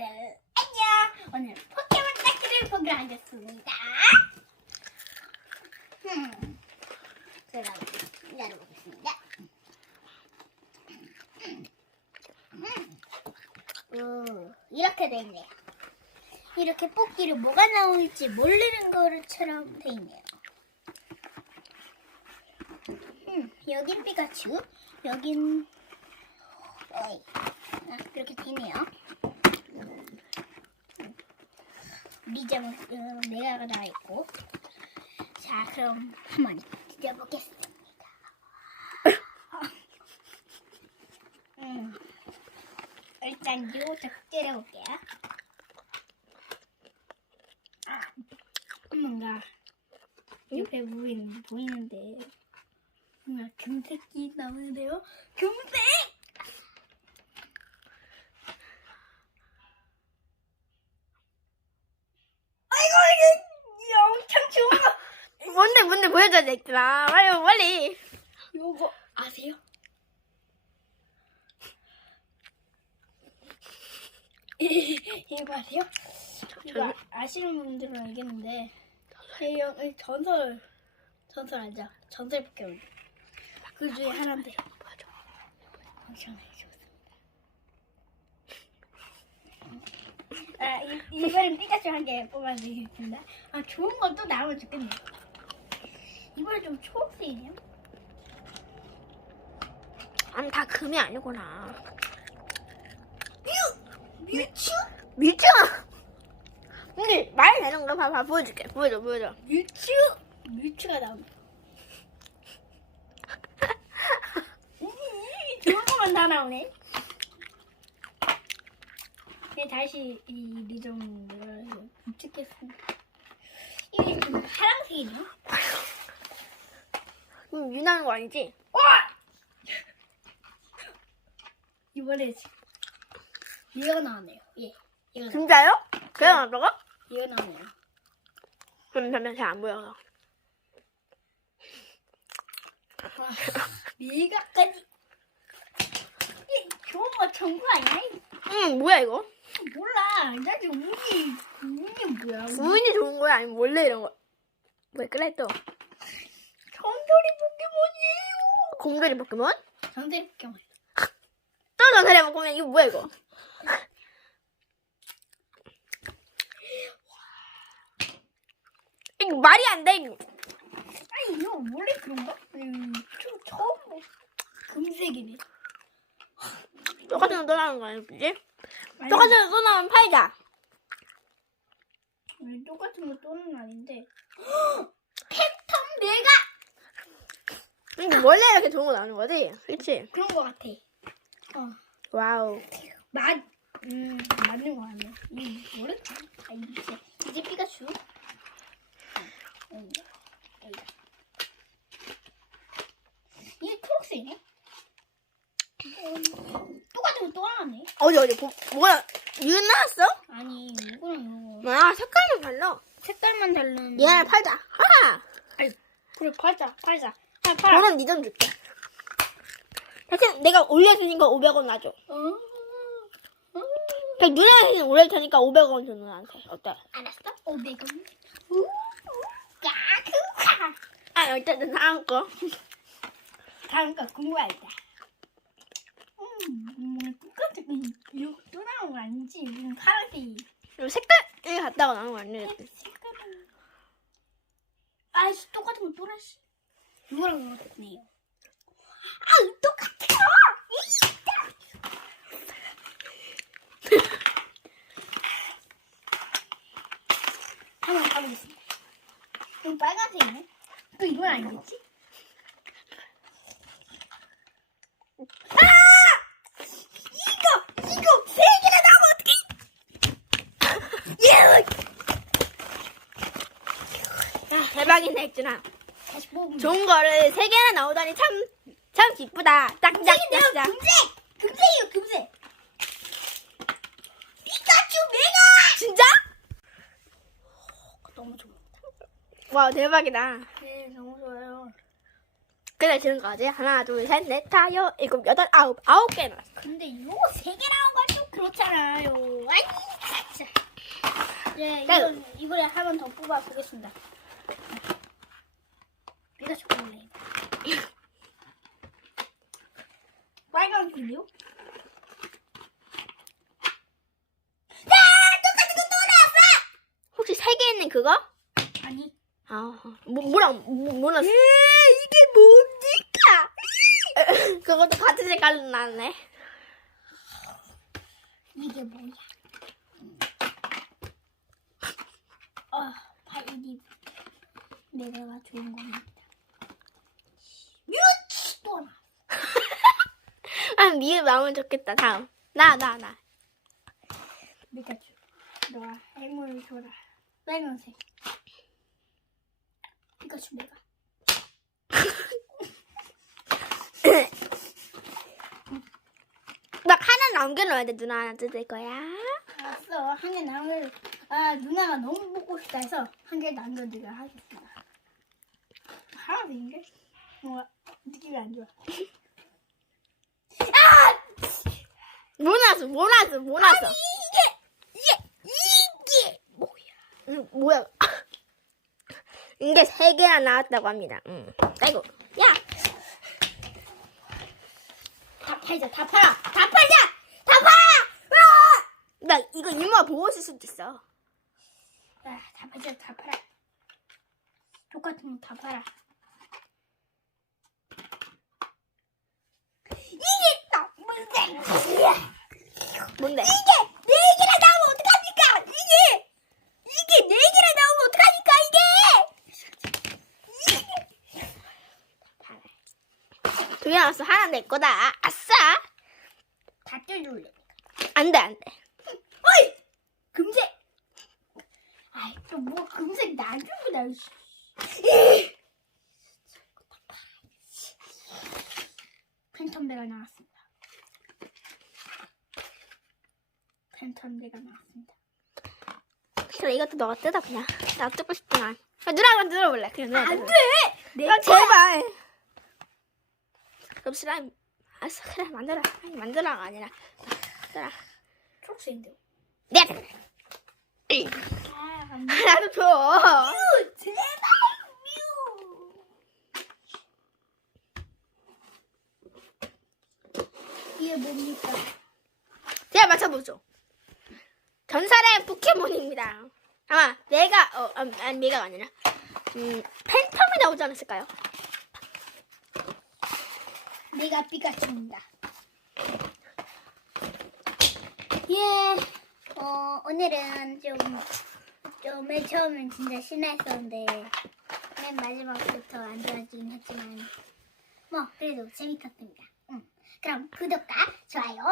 친구들 안녕. 오늘 포켓몬 딱지를 보기로 하겠습니다. 음, 제가 열어보겠습니다. 음, 오, 이렇게 돼 있네요. 이렇게 뽑기를 뭐가 나올지 모르는 거처럼 돼 있네요. 음, 여긴 피카츄, 여긴 어이, 아, 이렇게 돼 있네요. 리자는 음, 메가가 나와 있고, 자 그럼 한번 뒤져보겠습니다. 음, 일단 요부터 때려볼게요. 아, 뭔가 옆에 보이는 보이는데 뭔가 금색이 나오는데요. 금색! 아이고 이게 엄청 좋은 거. 뭔데 보여줘야 되겠구나. 빨리 빨리. 요거 아세요? 이거 아세요? 이거 아시는 분들은 알겠는데 해영 전설 전설 알죠? 전설 포켓몬 그 중에 하나인데 엄청나게 좋습니다. 아 이, 이번엔 피카츄 한 개 뽑아드리겠습니다. 아 좋은 건 또 나오면 좋겠네요. 이번에 좀 초록색이네요. 아니 다 금이 아니구나. 뮤츠? 미쳐. 근데 말이 되는 거 봐봐 보여줄게. 보여줘 보여줘. 뮤츠? 뮤츠가 나온다. 음, 좋은 것만 다 나오네. 네, 다시 이 리정을 찍겠습니다. 이게 좀 파란색이네요. 음, 유나는 거 아니지? 이번에 얘가 나왔네요. 예, 얘가 나, 진짜요? 그래 나왔다고? 얘가 나왔네요. 그럼 잠깐 잘안 보여서. 얘가까지. 이 좋은 거 전부 아니야? 응 뭐야 이거? 몰라. 나도 운이 운이 뭐야? 운. 우인이 좋은 거야 아니면 원래 이런 거? 왜 그래 또? 전설이 공돌이 포켓몬? 전설이 포켓몬. 또 전설이 포켓몬 이거 뭐야 이거? 이거 말이 안 돼 이거. 아니 이거 원래 그런가? 음, 좀 처음 봐. 금색이네. 똑같은 거 떠나는 거 아니지? 똑같은 거 떠나면 팔자. 아니, 똑같은 거 또는 아닌데. 팬 텀 내가 근데 원래 이렇게 좋은 거 나오는 거지? 그치? 그런 거 같아. 어, 와우. 맞, 음, 맞는 거 같네. 이 뭐랬지? 아 이제 이제 피카츄. 어, 여기다, 여기다. 이게 초록색이네. 어, 똑같은 거또 나왔네. 어디 어디 보, 뭐야? 이거 나왔어? 아니 이거랑 이거 아 색깔만 달라. 색깔만 다른. 얘를 팔자. 하나. 그래 팔자 팔자. 아 팔아. 니돈 줄게. 대신 내가 올려주니까 500원 놔줘. 그냥 누나가 대신 올릴 테니까 500원 줘 누나한테. 어때? 알았어? 500원. 우, 까쿠카. 아 일단은 다음 거. 다음 거 궁금하다. 음, 뭐 똑같은 거 이거 또 나온 거 아니지? 파란색이. 이거 색깔이 같다고 나온 거 아니야? 색깔은. 아이씨 똑같은 거 또라시. 이거랑 똑같네요. 아 똑같아. 한번 가보겠습니다. 이건 빨간색이네. 또 이건 아니겠지? 아! 이거! 이거! 세 개나 나오면 어떡해! 예! 야, 대박이네 했잖아. 다시 뽑으면 좋은 거를 세 개나 나오다니 참, 참 기쁘다. 금색인데요? 짝짝짝짝. 금색! 금색이요 금색! 피카츄 메가! 진짜? 너무 좋아. 와, 대박이다. 네, 너무 좋아요. 그래, 지금까지 하나, 둘, 셋, 넷, 다섯, 일곱, 여덟, 아홉, 아홉 개나. 근데 이거 세개 나온 건 좀 그렇잖아요. 아이, 네, 자, 이건 이번에 한 번 더 뽑아 보겠습니다. 피카츄 뽑을래. 빨간 길이요? 혹시 세개 있는 그거? 아니. 아, 뭐, 뭐랑, 뭐, 뭐랑. 에 이게 뭡니까? 그것도 같은 색깔로 나네. 이게 뭐야? 아, 파이디 내가 좋은 겁니다. 뮤치 또 나. 아, 니가 나오면 좋겠다. 다음. 나, 나, 나. 피카츄, 너가 행운을 줘라. 빨간색. 피카츄 내가. 나 하나 남겨놓아야 돼. 누나 하나 뜯을 거야. 알았어. 한 개 남을. 아 누나가 너무 먹고 싶다 해서 한 개 남겨드려 하겠습니다. 하나인데 뭔가 느낌이 안 좋아. 나왔어, 뭐 나왔어. 이게 이게 이게 뭐야? 음, 뭐야. 이게 세 개나 나왔다고 합니다. 음. 아이고. 야! 다 팔자. 다 팔아. 다 팔자. 다 팔아. 나 이거 이모가 보고 있을 수도 있어. 아, 다 팔자. 다 팔아. 똑같은 거 다 팔아. 이게 나쁜데. 뭔데? 이게 네 개나 나오면 어떡합니까? 이게 이게 네 개나 나오면 어떡합니까? 이게 두개 나왔어. 하나 내 거다. 아싸! 다 뜯을래. 안 돼, 안 돼. 어이 금색. 아이 또뭐 금색 나주고 나. 팬텀 배가 나왔습 팬텀배가 나왔습니다. 그래, 이것도 너가 뜯어, 그냥. 나 뜯고 싶지만. 아, 누나 한번 들어볼래. 그냥 누나. 안. 돼. 아, 제발. 그럼 슬라임. 알았어, 그래, 만들어. 아니, 만들어가 아니라. 만들어. 초록색인데. 뜯어. 아, 안 돼. 나도 줘. 뮤, 제발 뮤. 이게 뭡니까? 제가 맞춰보죠. 전설의 포켓몬입니다. 아마 내가 어 아, 아니 내가 아니라 음 팬텀이 나오지 않았을까요? 내가 피카츄입니다. 예, 어, 오늘은 좀, 좀, 맨 처음엔 진짜 신나했었는데, 맨 마지막부터 안 좋아지긴 했지만, 뭐, 그래도 재밌었습니다. 응. 그럼 구독과 좋아요